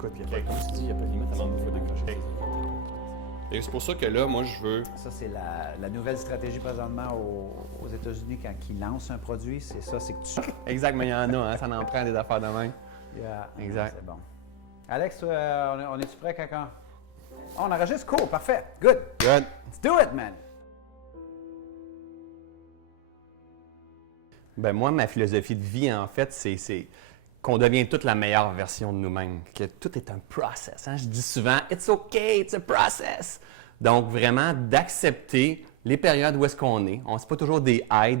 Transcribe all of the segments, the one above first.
écoute, il y a pas, comme tu dis, il n'y a pas de limite avant de faire décrocher. Et c'est pour ça que là, moi, je veux... Ça, c'est la nouvelle stratégie présentement aux États-Unis quand ils lancent un produit. C'est ça, c'est que tu... Exact, mais il y en a, hein, ça en prend des affaires de même. Yeah. Exact. C'est bon. Alex, on est-tu prêt quand? Oh, on enregistre? Cool, parfait. Good. Good. Let's do it, man. Ben moi, ma philosophie de vie, en fait, c'est qu'on devienne toute la meilleure version de nous-mêmes, que tout est un process. Hein? Je dis souvent « It's okay, it's a process ». Donc, vraiment, d'accepter les périodes où est-ce qu'on est. On n'est pas toujours des highs,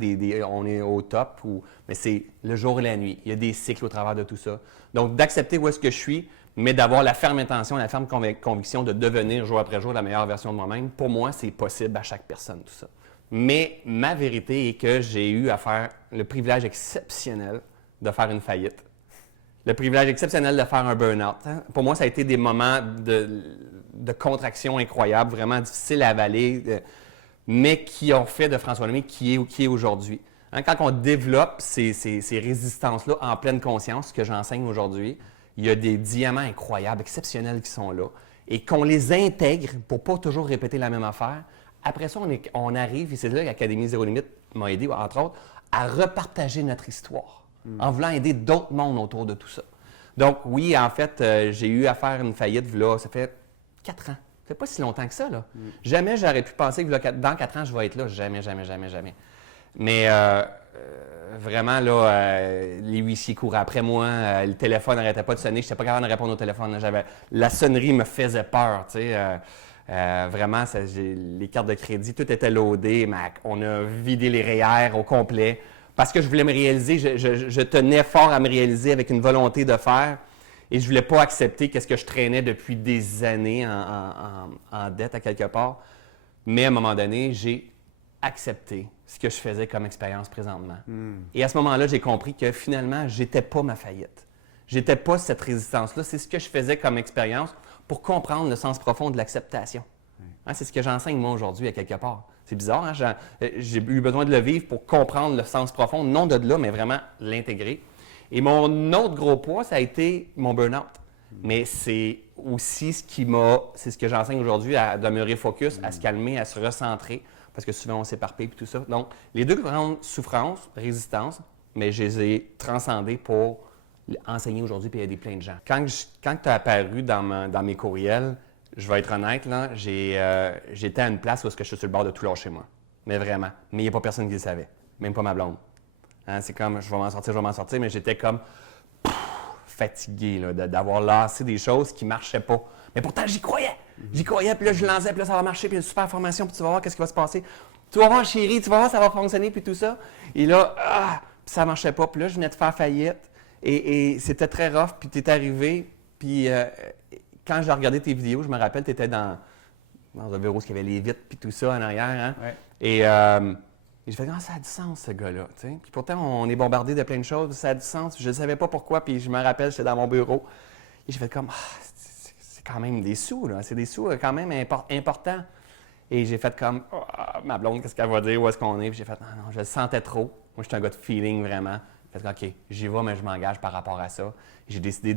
on est au top, mais c'est le jour et la nuit. Il y a des cycles au travers de tout ça. Donc, d'accepter où est-ce que je suis, mais d'avoir la ferme intention, la ferme conviction de devenir jour après jour la meilleure version de moi-même. Pour moi, c'est possible à chaque personne, tout ça. Mais ma vérité est que j'ai eu à faire le privilège exceptionnel de faire une faillite. Le privilège exceptionnel de faire un burn-out. Hein? Pour moi, ça a été des moments de contraction incroyables, vraiment difficiles à avaler, mais qui ont fait de François Lemay qui est aujourd'hui. Hein? Quand on développe ces résistances-là en pleine conscience, ce que j'enseigne aujourd'hui, il y a des diamants incroyables, exceptionnels qui sont là, et qu'on les intègre pour ne pas toujours répéter la même affaire. Après ça, on arrive, et c'est là que l'Académie Zéro Limite m'a aidé, entre autres, à repartager notre histoire, en voulant aider d'autres mondes autour de tout ça. Donc, oui, en fait, j'ai eu à faire une faillite, là, ça fait 4 ans. Ça fait pas si longtemps que ça, là. Jamais j'aurais pu penser que dans 4 ans, je vais être là. Jamais, jamais, jamais, jamais. Mais vraiment, là, les huissiers couraient après moi, le téléphone n'arrêtait pas de sonner, je n'étais pas capable de répondre au téléphone. La sonnerie me faisait peur, tu sais. Vraiment, les cartes de crédit, tout était loadé. On a vidé les REER au complet parce que je voulais me réaliser. Je tenais fort à me réaliser avec une volonté de faire et je ne voulais pas accepter qu'est-ce que je traînais depuis des années en dette à quelque part. Mais à un moment donné, j'ai accepté ce que je faisais comme expérience présentement. Et à ce moment-là, j'ai compris que finalement, je n'étais pas ma faillite. Je n'étais pas cette résistance-là. C'est ce que je faisais comme expérience pour comprendre le sens profond de l'acceptation. Hein, c'est ce que j'enseigne moi aujourd'hui à quelque part. C'est bizarre, hein? J'ai eu besoin de le vivre pour comprendre le sens profond, non de là, mais vraiment l'intégrer. Et mon autre gros poids, ça a été mon burn-out. Mais c'est aussi c'est ce que j'enseigne aujourd'hui, à demeurer focus, à se calmer, à se recentrer, parce que souvent on s'éparpille et tout ça. Donc, les deux grandes souffrances, résistance, mais je les ai transcendées pour enseigner aujourd'hui et aider plein de gens. Quand tu as apparu dans mes courriels, je vais être honnête, là, j'étais à une place où je suis sur le bord de tout lâcher moi. Mais vraiment. Mais il n'y a pas personne qui le savait. Même pas ma blonde. Hein, c'est comme, je vais m'en sortir, mais j'étais comme fatigué là, d'avoir lancé des choses qui ne marchaient pas. Mais pourtant, j'y croyais. J'y croyais, puis là, je lançais, puis là, ça va marcher, puis une super formation, puis tu vas voir qu'est-ce qui va se passer. Tu vas voir, chérie, tu vas voir, ça va fonctionner, puis tout ça. Et là, ça ne marchait pas. Puis là, je venais de faire faillite. Et c'était très rough, puis tu es arrivé, puis quand j'ai regardé tes vidéos, je me rappelle, tu étais dans un bureau où il y avait les vitres, puis tout ça en arrière. Hein? Ouais. Et j'ai fait, ça a du sens, ce gars-là. T'sais? Puis pourtant, on est bombardé de plein de choses, ça a du sens. Je ne savais pas pourquoi, puis je me rappelle, j'étais dans mon bureau. Et j'ai fait comme, c'est quand même des sous, là. C'est des sous quand même importants. Et j'ai fait comme, ma blonde, qu'est-ce qu'elle va dire, où est-ce qu'on est? Puis j'ai fait, non, je le sentais trop. Moi, je suis un gars de feeling, vraiment. J'ai fait, OK, j'y vais, mais je m'engage par rapport à ça. J'ai décidé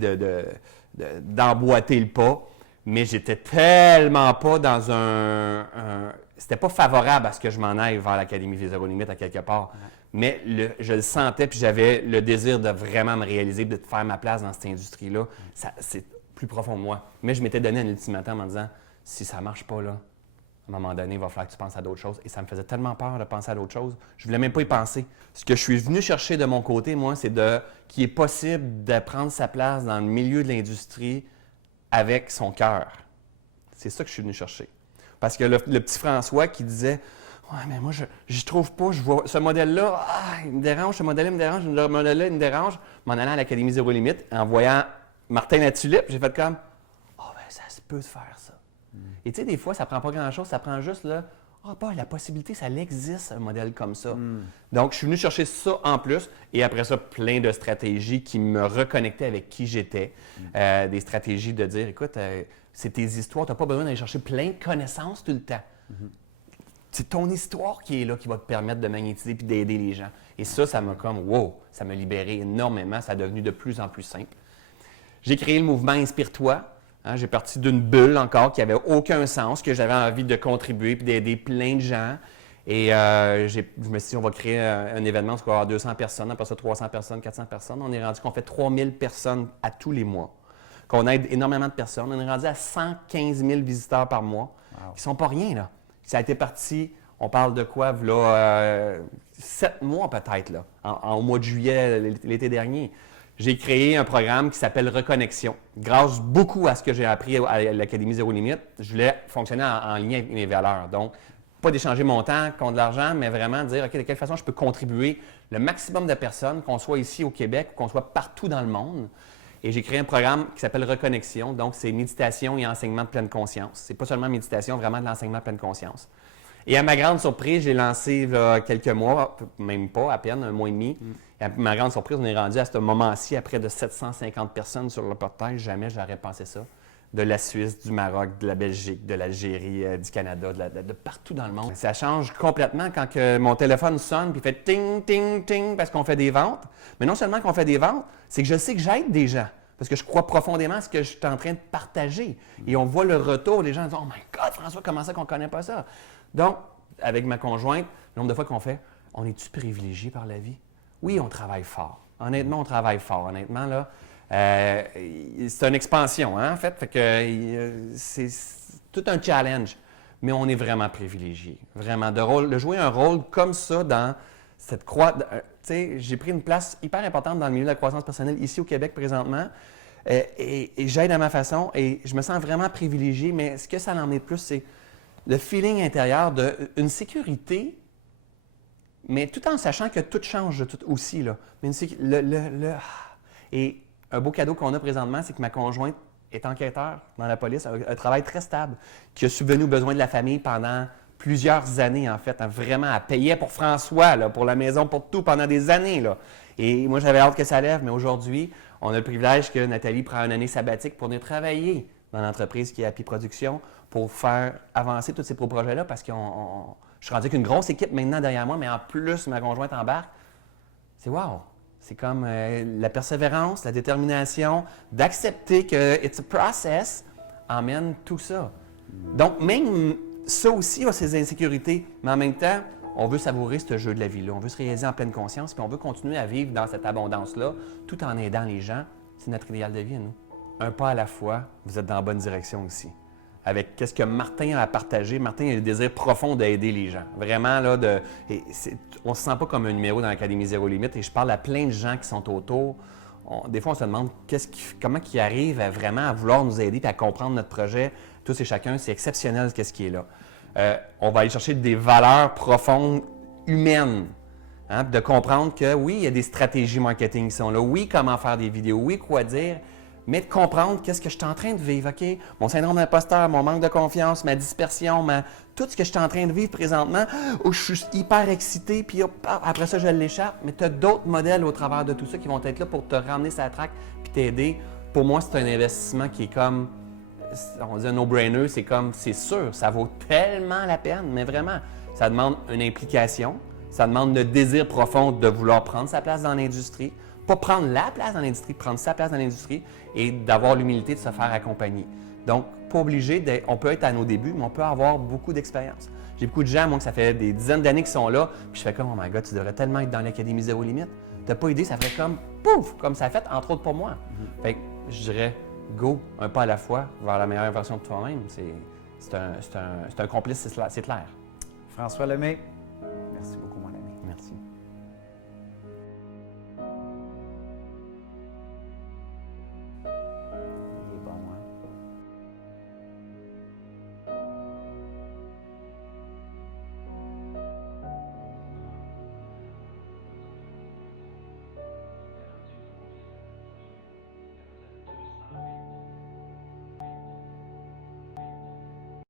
d'emboîter le pas, mais j'étais tellement pas dans c'était pas favorable à ce que je m'en aille vers l'Académie Zéro Limite à quelque part. Mais je le sentais, puis j'avais le désir de vraiment me réaliser, de faire ma place dans cette industrie-là. C'est plus profond de moi. Mais je m'étais donné un ultimatum en disant, si ça marche pas, là, à un moment donné, il va falloir que tu penses à d'autres choses. Et ça me faisait tellement peur de penser à d'autres choses. Je ne voulais même pas y penser. Ce que je suis venu chercher de mon côté, moi, c'est qu'il est possible de prendre sa place dans le milieu de l'industrie avec son cœur. C'est ça que je suis venu chercher. Parce que le petit François qui disait « Ouais, mais moi, je ne trouve pas, je vois ce modèle-là, il me dérange, ce modèle-là, il me dérange, ce modèle-là, il me dérange. » M'en allant à l'Académie Zéro Limite, en voyant Martin Latulippe, j'ai fait comme « Ah, ben ça se peut de faire ça. » Et tu sais, des fois, ça ne prend pas grand-chose, ça prend juste là, la possibilité, ça existe, un modèle comme ça. Donc, je suis venu chercher ça en plus, et après ça, plein de stratégies qui me reconnectaient avec qui j'étais. Des stratégies de dire, écoute, c'est tes histoires, tu n'as pas besoin d'aller chercher plein de connaissances tout le temps. C'est ton histoire qui est là, qui va te permettre de magnétiser et d'aider les gens. Et ça m'a comme, wow, ça m'a libéré énormément, ça a devenu de plus en plus simple. J'ai créé le mouvement Inspire-toi. Hein, j'ai parti d'une bulle encore qui n'avait aucun sens, que j'avais envie de contribuer et d'aider plein de gens. Et je me suis dit, on va créer un événement où il va y avoir 200 personnes, après ça 300 personnes, 400 personnes. On est rendu qu'on fait 3000 personnes à tous les mois, qu'on aide énormément de personnes. On est rendu à 115 000 visiteurs par mois, qui ne sont pas rien, là. Ça a été parti, on parle de quoi, là, 7 mois peut-être, là, au mois de juillet, l'été dernier. J'ai créé un programme qui s'appelle Reconnexion. Grâce beaucoup à ce que j'ai appris à l'Académie Zéro Limite, je voulais fonctionner en lien avec mes valeurs. Donc, pas d'échanger mon temps contre de l'argent, mais vraiment de dire, OK, de quelle façon je peux contribuer le maximum de personnes, qu'on soit ici au Québec ou qu'on soit partout dans le monde. Et j'ai créé un programme qui s'appelle Reconnexion. Donc, c'est méditation et enseignement de pleine conscience. C'est pas seulement méditation, vraiment de l'enseignement de pleine conscience. Et à ma grande surprise, j'ai lancé là, quelques mois, même pas, à peine, un mois et demi. Et à ma grande surprise, on est rendu à ce moment-ci à près de 750 personnes sur le portail. Jamais j'aurais pensé ça. De la Suisse, du Maroc, de la Belgique, de l'Algérie, du Canada, de partout dans le monde. Ça change complètement quand que mon téléphone sonne puis fait ting, ting, ting parce qu'on fait des ventes. Mais non seulement qu'on fait des ventes, c'est que je sais que j'aide des gens parce que je crois profondément à ce que je suis en train de partager. Et on voit le retour, les gens disent « Oh my God, François, comment ça qu'on ne connaît pas ça? » Donc, avec ma conjointe, le nombre de fois qu'on fait « On est-tu privilégié par la vie? » Oui, on travaille fort. Honnêtement, on travaille fort. Honnêtement, là, c'est une expansion, hein, en fait. Fait que c'est tout un challenge. Mais on est vraiment privilégié. Vraiment. De jouer un rôle comme ça dans cette croix. Tu sais, j'ai pris une place hyper importante dans le milieu de la croissance personnelle ici au Québec présentement. Et j'aide à ma façon et je me sens vraiment privilégié. Mais ce que ça en est de plus, c'est le feeling intérieur d'une sécurité, mais tout en sachant que tout change tout aussi. Là. Mais et un beau cadeau qu'on a présentement, c'est que ma conjointe est enquêteur dans la police, un travail très stable, qui a subvenu aux besoins de la famille pendant plusieurs années, en fait. Vraiment, elle payait pour François, là, pour la maison, pour tout, pendant des années. Là. Et moi, j'avais hâte que ça lève, mais aujourd'hui, on a le privilège que Nathalie prend une année sabbatique pour venir travailler dans l'entreprise qui est Happy Production pour faire avancer tous ces projets-là parce que je suis rendu avec une grosse équipe maintenant derrière moi, mais en plus, ma conjointe embarque. C'est wow! C'est comme la persévérance, la détermination, d'accepter que it's a process emmène tout ça. Donc, même ça aussi a ses insécurités, mais en même temps, on veut savourer ce jeu de la vie-là. On veut se réaliser en pleine conscience, puis on veut continuer à vivre dans cette abondance-là, tout en aidant les gens. C'est notre idéal de vie à nous. Un pas à la fois, vous êtes dans la bonne direction aussi. Avec qu'est-ce que Martin a partagé. Martin a le désir profond d'aider les gens. Vraiment, là, on ne se sent pas comme un numéro dans l'Académie Zéro Limite. Et je parle à plein de gens qui sont autour. Des fois, on se demande comment ils arrivent vraiment à vouloir nous aider et à comprendre notre projet. Tous et chacun, c'est exceptionnel ce qui est là. On va aller chercher des valeurs profondes humaines. Hein, de comprendre que oui, il y a des stratégies marketing qui sont là. Oui, comment faire des vidéos. Oui, quoi dire. Mais de comprendre qu'est-ce que je suis en train de vivre, OK? Mon syndrome d'imposteur, mon manque de confiance, ma dispersion, tout ce que je suis en train de vivre présentement, où je suis hyper excité, puis après ça, je l'échappe. Mais tu as d'autres modèles au travers de tout ça qui vont être là pour te ramener sur la track puis t'aider. Pour moi, c'est un investissement qui est comme, on dit un no-brainer, c'est comme, c'est sûr, ça vaut tellement la peine, mais vraiment, ça demande une implication, ça demande le désir profond de vouloir prendre sa place dans l'industrie. Pas prendre la place dans l'industrie, prendre sa place dans l'industrie et d'avoir l'humilité de se faire accompagner. Donc, pas obligé on peut être à nos débuts, mais on peut avoir beaucoup d'expérience. J'ai beaucoup de gens, moi, que ça fait des dizaines d'années qu'ils sont là, puis je fais comme, oh my God, tu devrais tellement être dans l'Académie Zéro Limite. T'as pas idée, ça ferait comme, pouf, comme ça a fait, entre autres pour moi. Fait que je dirais, go, un pas à la fois, vers la meilleure version de toi-même. C'est un complice, c'est clair. François Lemay, merci beaucoup, mon ami. Merci.